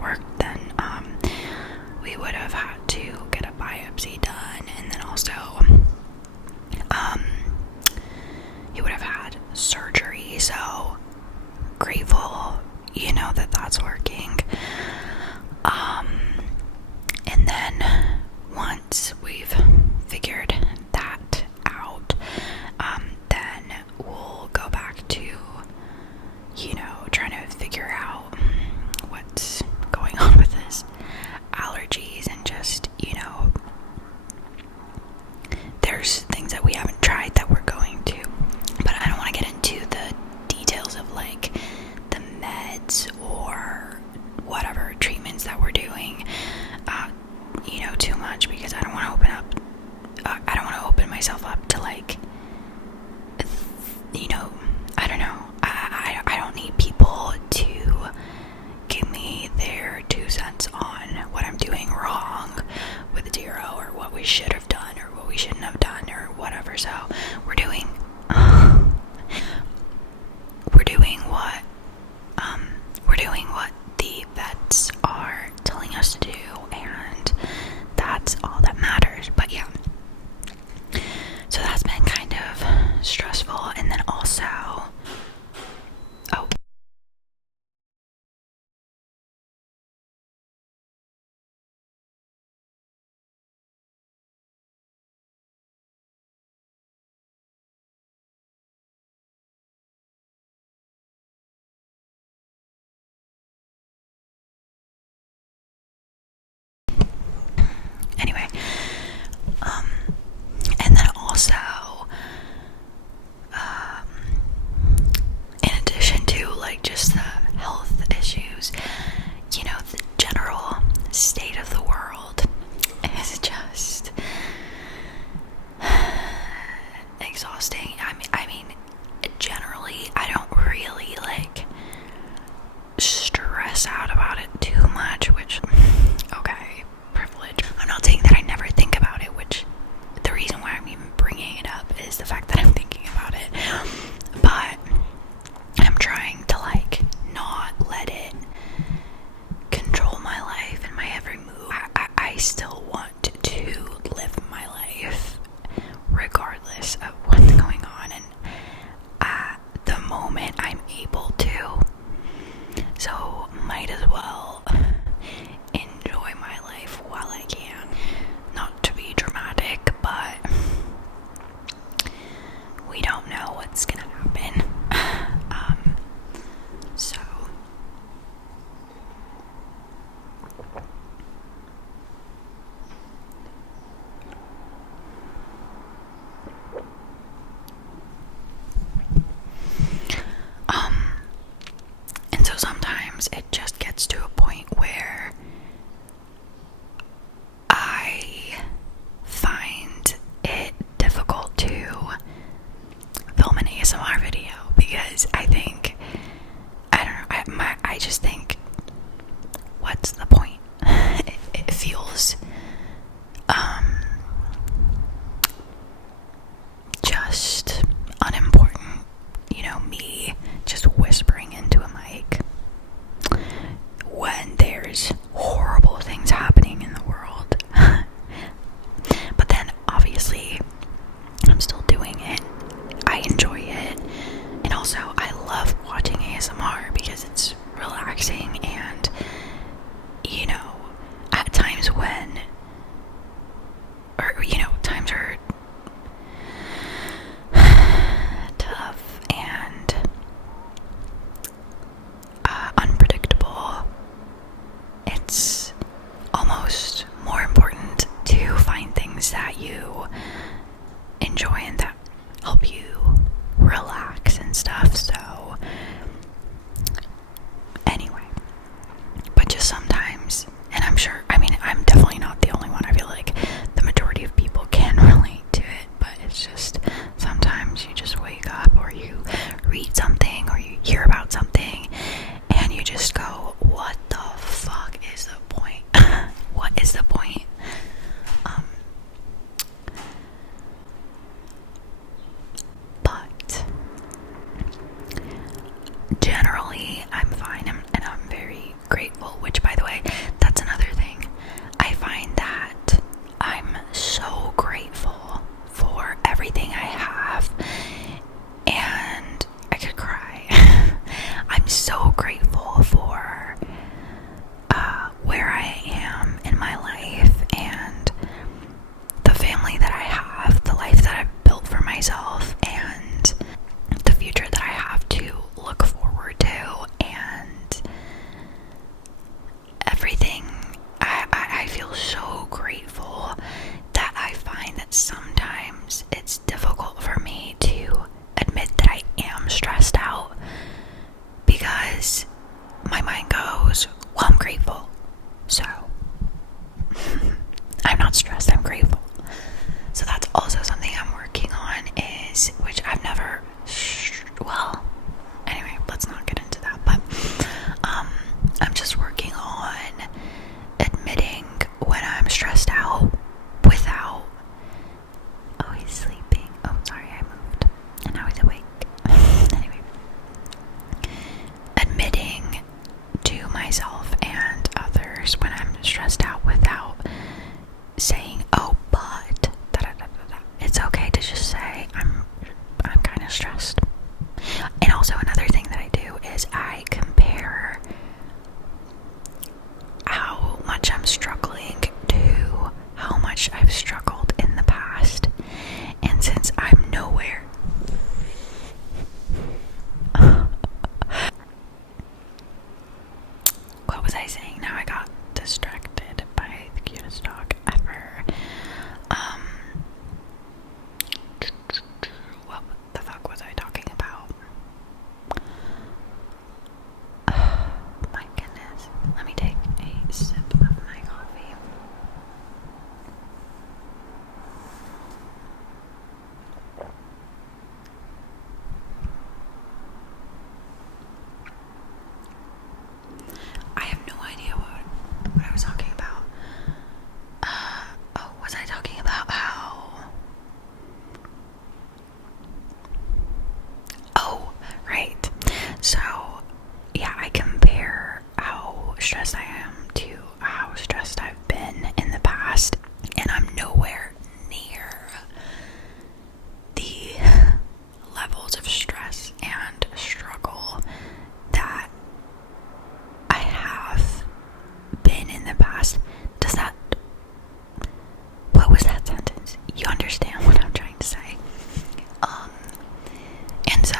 worked, then we would have had to get a biopsy done, and then also he would have had surgery. So grateful, that that's working. And then once we've figured that out, then we'll go back to, trying to figure out what's going on with this allergies, and just, there's things that we haven't tried that we're going to, but I don't want to get into the details of like the meds or whatever treatments that we're doing, too much, because I don't want to open myself up to like, I don't know. I don't need people to give me their 2 cents on what I'm doing wrong with Zero, or what we should have done, or what we shouldn't have done, or whatever. So we're doing what the vets are telling us to do, and that's all that matters. But yeah, so that's been kind of stressful. And then also, anyway, and then also, in addition to like just the health issues, the general state of the world is just exhausting. I mean, generally, I don't really like stress out about it too much, which, okay, privilege. I'm not saying that I never think about it, which the reason why I'm even bringing it up is the fact that I'm thinking about it. But I'm trying to like not let it control my life and my every move. I still want to live my life regardless of what's going on, and at the moment I'm able to. So might as well enjoy my life while I can. Not to be dramatic, but we don't know what's gonna happen. So and so sometimes it just gets to a point where I find it difficult to film an ASMR video, because I think, I don't know, I just think, what's the point? It feels just unimportant, me just whispering into a mic when there's horrible things happening in the world. But then obviously I'm still doing it. I enjoy it. And also I love watching ASMR because it's relaxing, and at times when, or times are tough and unpredictable, it's almost more important to find things that you enjoy and that help you relax and stuff. So anyway, but just sometimes, and I'm sure, I'm definitely not the only one, I feel like the majority of people can relate to it, but it's just sometimes you just wake up, or you read something, or you hear about something, and you just go, what the fuck is the point? What is the point? by the way, that's another thing. I find that I'm so grateful for everything I have, and I could cry. I'm so grateful for where I am in my life and the family that I have, the life that I've built for myself, and the future that I have to look forward to, and everything. I feel so grateful that I find that sometimes it's difficult for me to admit that I am stressed out, because my mind goes, well, I'm grateful, so I'm not stressed, I'm grateful. So that's also something I'm working on, is, which I've never, well, anyway, let's not get into that, but I'm just working on admitting when I'm stressed out without, oh, he's sleeping, oh, sorry, I moved, and now he's awake. Anyway, admitting to myself and others when I'm stressed out without saying, oh, but it's okay to just say I'm kind of stressed. And also another thing that I do is I compare how much I'm struggling to how much I've struggled in the past. And since I'm nowhere what was I saying? Now I got distracted by the cutest dog ever. What the fuck was I talking about? Oh, my goodness. Let me take a sip of my coffee. I have no idea what I was talking about. Oh, was I talking about how... Oh, right. So, yeah, I compare how stressed I am to how stressed I've been in the past, and I'm nowhere near the levels of stress and struggle that I have been in the past. Does that... What was that sentence? You understand what I'm trying to say? And so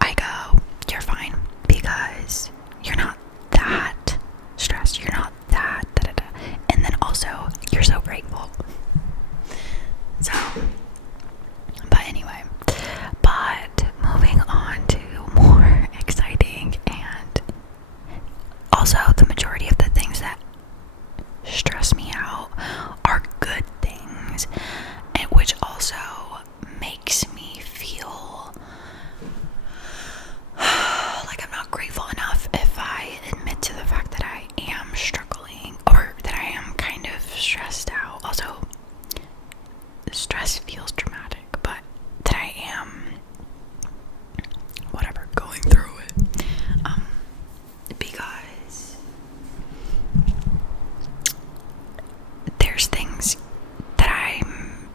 I go, you're fine, because you're not that stressed, you're not that da-da-da. And then also, you're so grateful. So, but anyway, but moving on to more exciting, and also the majority of the things that stress me out are good things, and which also makes me feel like I'm not grateful enough if I admit to the fact that I am struggling, or that I am kind of stressed out. Also, stress feels dramatic, but that I am, whatever, going through it. Because there's things that I'm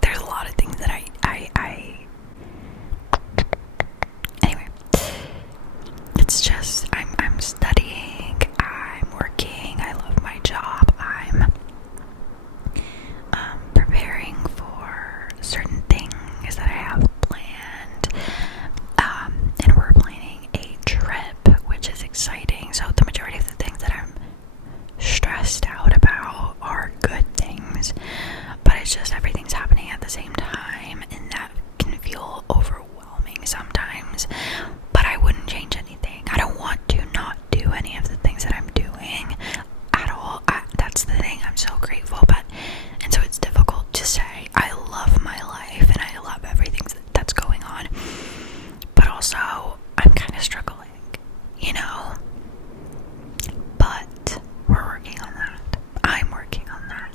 there's a lot of things that I anyway, it's just I'm studying, I'm working, I love my job, I'm preparing for certain things that I have planned, and we're planning a trip, which is exciting. So the majority of the things that I'm stressed out about are good things, but it's just everything's happening at the same time, and that can feel overwhelming sometimes. But I wouldn't change anything. I don't want to not do any of the things that I'm doing at all. That's the thing, I'm so grateful, and so it's difficult to say I love my life and I love everything that's going on, but also I'm kind of struggling, you know? But we're working on that. I'm working on that.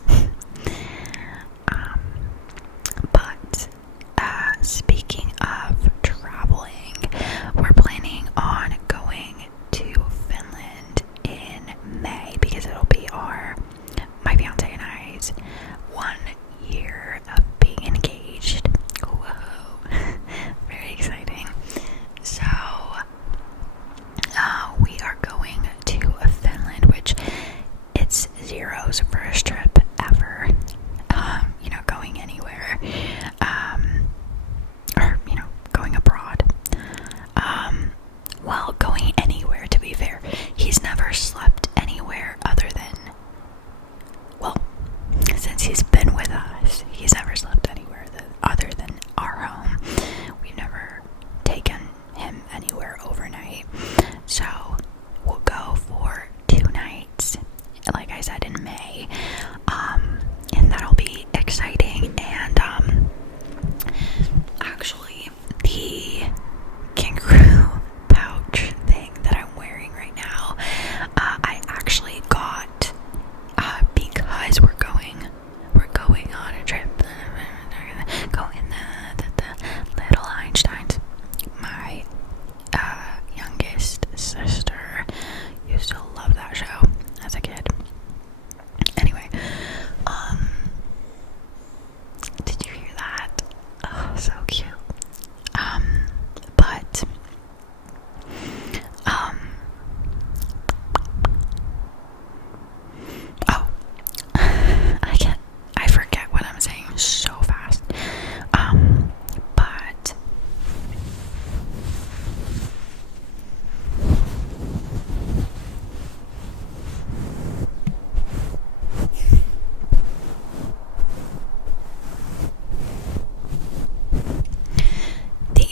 But speaking of traveling, May. So we'll go for 2 nights, like I said, in May. And that'll be exciting. And actually, the kangaroo pouch thing that I'm wearing right now, I actually got because we're going on a trip. Go in the Little Einsteins. My youngest sister used to love that show as a kid. Anyway, did you hear that? Oh, so cute. But oh, I forget what I'm saying so fast. But the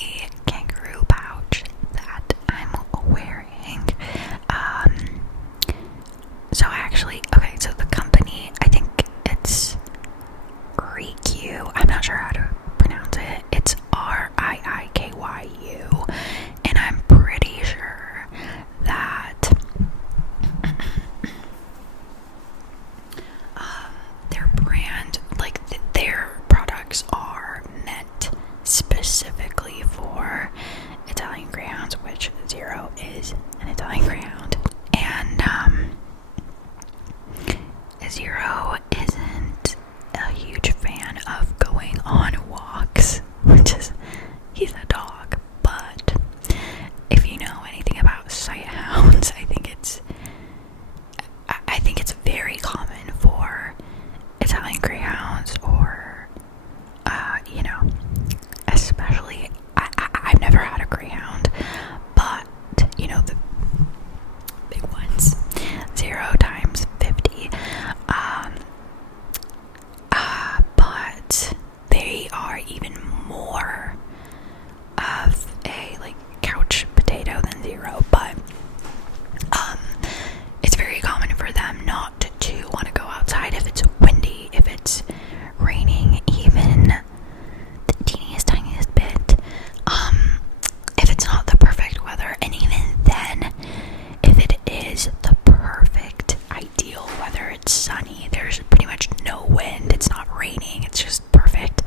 kangaroo pouch that I'm wearing, so so the company, I think it's Rikyu. I'm not sure how to pronounce it. It's Riikyu, and I'm pretty sure that their brand, like their products, are meant specifically for Italian Greyhounds, which Zero is an Italian Greyhound, and Zero isn't a huge fan of going on walks, which is, he's a dog, but if you know anything about sight hounds, I think it's very common for Italian Greyhounds, or especially, I've never had a Greyhound, but the big ones, 0 times 50, but they are even more of a couch potato than Zero. But it's very common for them not to want to go outside if it's windy, if it's raining, even the teeniest tiniest bit, if it's not the perfect weather. And even then, if it is the perfect ideal weather, it's sunny, there's pretty much no wind, it's not raining, it's just perfect,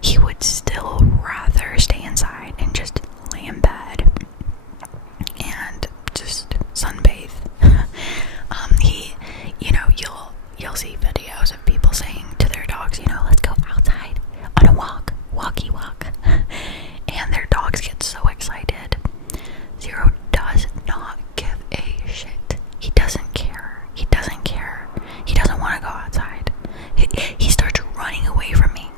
he would still rather stay inside and just lay in bed and just sunbathe. You'll see videos of people saying to their dogs, let's go outside on a walkie walk, and their dogs get so excited. Zero does not give a shit. He doesn't care. He doesn't want to go outside. He starts running away from me.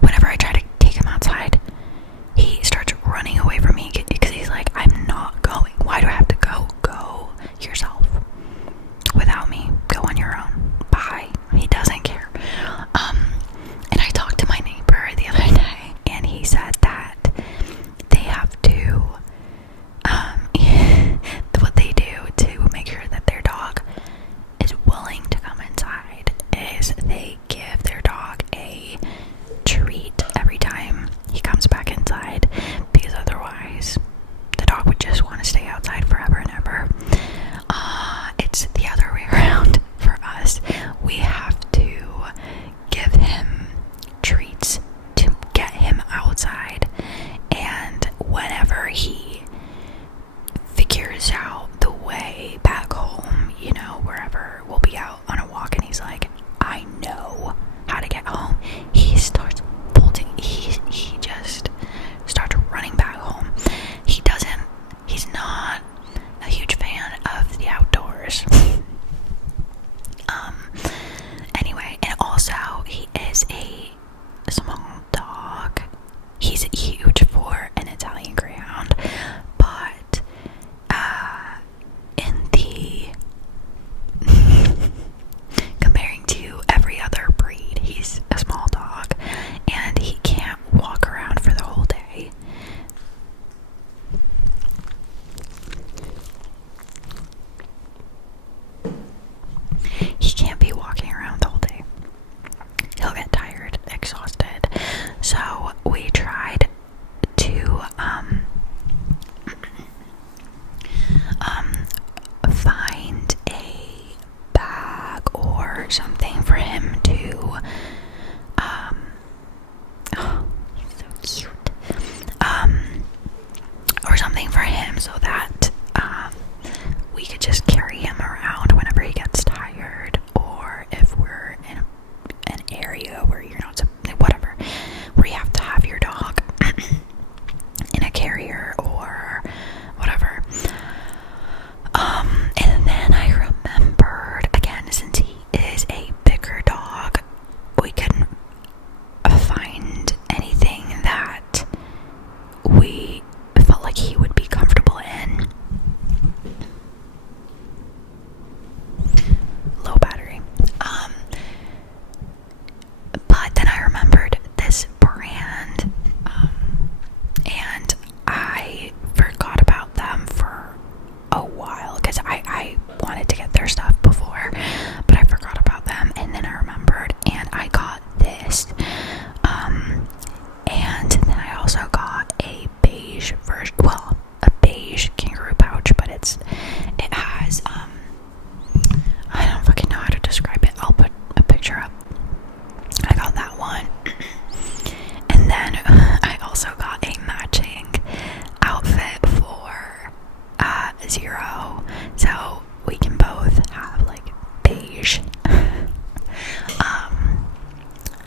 Whenever I try to take him outside, he starts running away from me because he's like, I'm not going. Why do I have to go? Go yourself. Without me. Go on your own. Bye. He doesn't care. And I talked to my neighbor the other day, and he said that they have to, what they do to make sure that their dog is willing to come inside is they give their dog a treat every time he comes back inside, because otherwise the dog would just want to stay outside forever and ever. It's the other way around for us. We have to give him treats to get him outside, and whenever he figures out the way back home, wherever we'll be out on a walk and he's like, I know how to get home, he starts bolting. He just starts running back home. He's not a huge fan of the outdoors. Anyway, and also he is a small dog. He's huge for an Italian Greyhound, but in the comparing to every other breed, he's a small dog, and he can't walk around for the whole day. something for him so that we could just carry him around whenever he gets tired, or if we're in an area where you're not, whatever, where you have to have your dog in a carrier or whatever. And then I remembered, again, since he is a bigger dog, we couldn't find anything that we felt like he would be comfortable in. Low battery. But then I remembered this brand, and I forgot about them for a while because I wanted to get their stuff before, but I forgot about them, and then I remembered, and I got this. And then I also got a beige version, well, a beige kangaroo pouch, but it has, I don't fucking know how to describe it. I'll put a picture up. I got that one. And then I also got a matching outfit for Zero, so we can both have like beige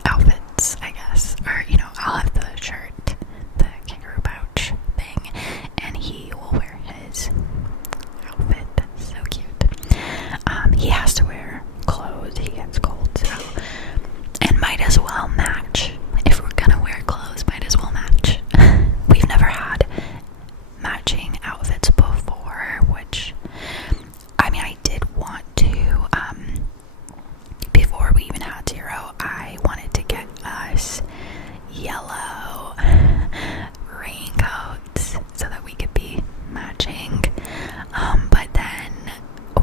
outfits, I guess. Or, you know, I'll have the shirt, the kangaroo pouch thing, and he will wear his outfit. So cute. He has to wear clothes, he gets cold, so, and might as well match. If we're gonna wear clothes, might as well match. We've never had matching outfits before, which, I mean, I did want to, before we even had Zero, I wanted to get us yellow raincoats so that we could be matching, but then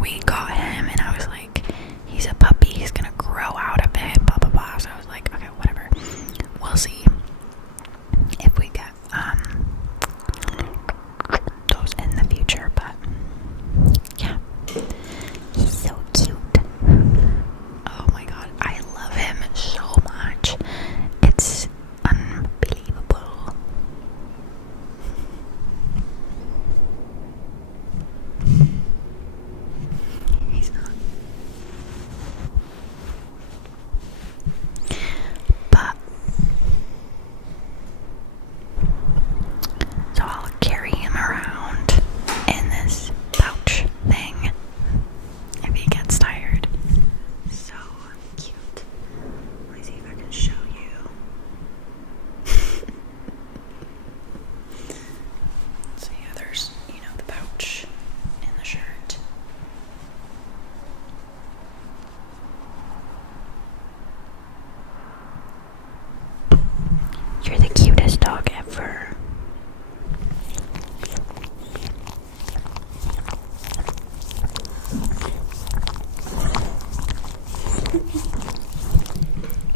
we got him, and I was like, he's a puppy, he's gonna grow out of it, blah blah blah, so I was like, okay, whatever, we'll see if we get those in the future, but yeah, he's so cute. Oh my god, I love him so much. It's unbelievable. He's not. But so I'll carry him around in this pouch thing if he gets tired. So cute. Let me see if I can show you. So yeah, there's, you know, the pouch and the shirt. You're the cutest dog ever.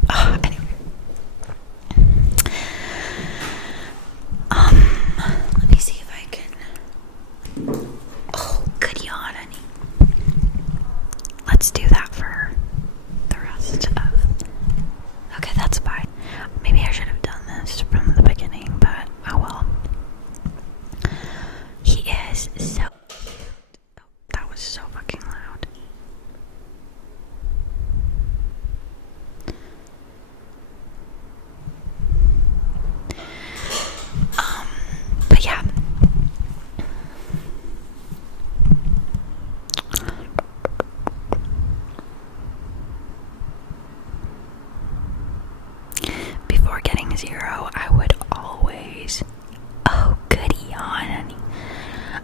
Anyway. Let me see if I can. Oh, good yawn, honey. Let's do that for the rest of. Okay, that's fine. Maybe I should have done this from the beginning, but oh well. He is so cute. Oh, that was so fucking loud. But yeah. Before getting Zero, I would always, oh goody yawn, honey.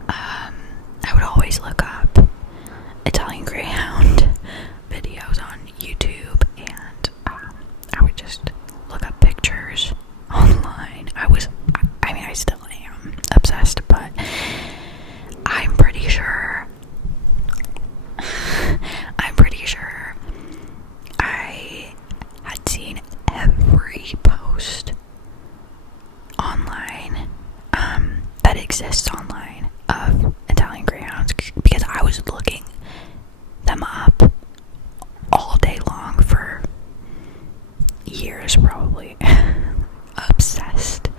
I would always look up Italian Greyhound videos on YouTube, and I would just look up pictures online. I mean, I still am obsessed, but I'm pretty sure I had seen every post online that exists online of Italian Greyhounds, because I was looking them up all day long for years, probably. Obsessed.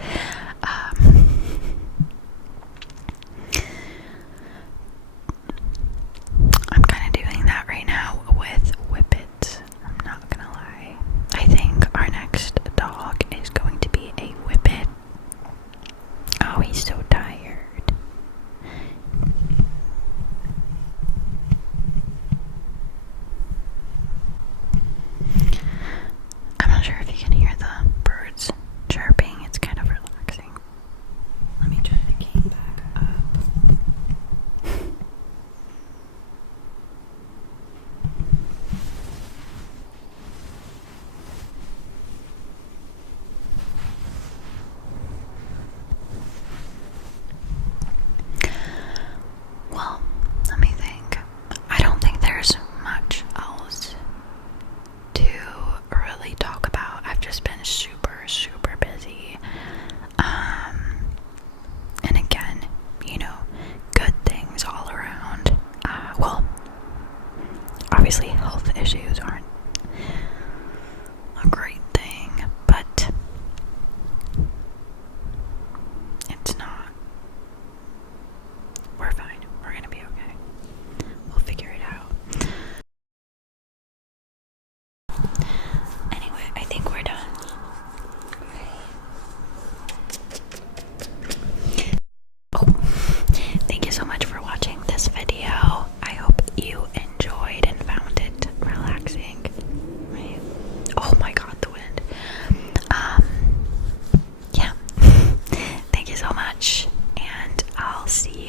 see